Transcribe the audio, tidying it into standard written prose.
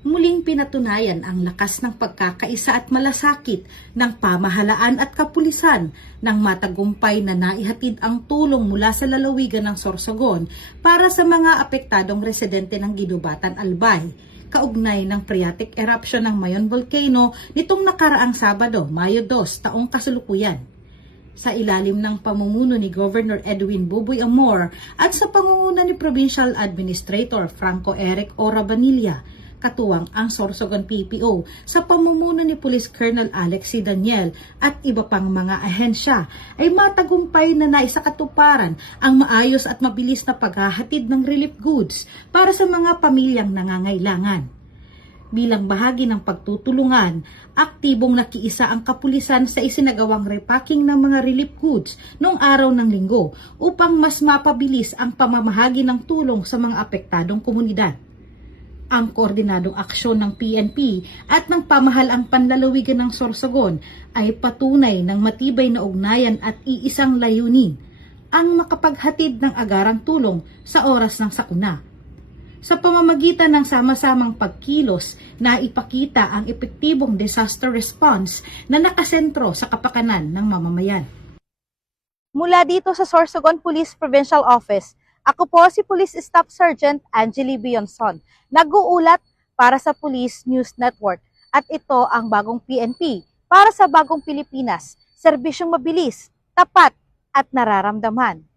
Muling pinatunayan ang lakas ng pagkakaisa at malasakit ng pamahalaan at kapulisan nang matagumpay na naihatid ang tulong mula sa lalawigan ng Sorsogon para sa mga apektadong residente ng Ginubatan, Albay, kaugnay ng phreatic eruption ng Mayon Volcano nitong nakaraang Sabado, Mayo 2, taong kasalukuyan. Sa ilalim ng pamumuno ni Governor Edwin Buboy Amor at sa pangunguna ni Provincial Administrator Franco Eric Orabanilla, katuwang ang Sorsogon PPO sa pamumuno ni Police Colonel Alexi Daniel at iba pang mga ahensya ay matagumpay na naisakatuparan ang maayos at mabilis na paghahatid ng relief goods para sa mga pamilyang nangangailangan. Bilang bahagi ng pagtutulungan, aktibong nakiisa ang kapulisan sa isinagawang repacking ng mga relief goods noong araw ng Linggo upang mas mapabilis ang pamamahagi ng tulong sa mga apektadong komunidad. Ang koordinadong aksyon ng PNP at ng pamahalaang panlalawigan ng Sorsogon ay patunay ng matibay na ugnayan at iisang layunin, ang makapaghatid ng agarang tulong sa oras ng sakuna. Sa pamamagitan ng sama-samang pagkilos na ipakita ang epektibong disaster response na nakasentro sa kapakanan ng mamamayan. Mula dito sa Sorsogon Police Provincial Office, ako po si Police Staff Sergeant Angeli Bionson, nag-uulat para sa Police News Network at ito ang bagong PNP para sa bagong Pilipinas, serbisyong mabilis, tapat at nararamdaman.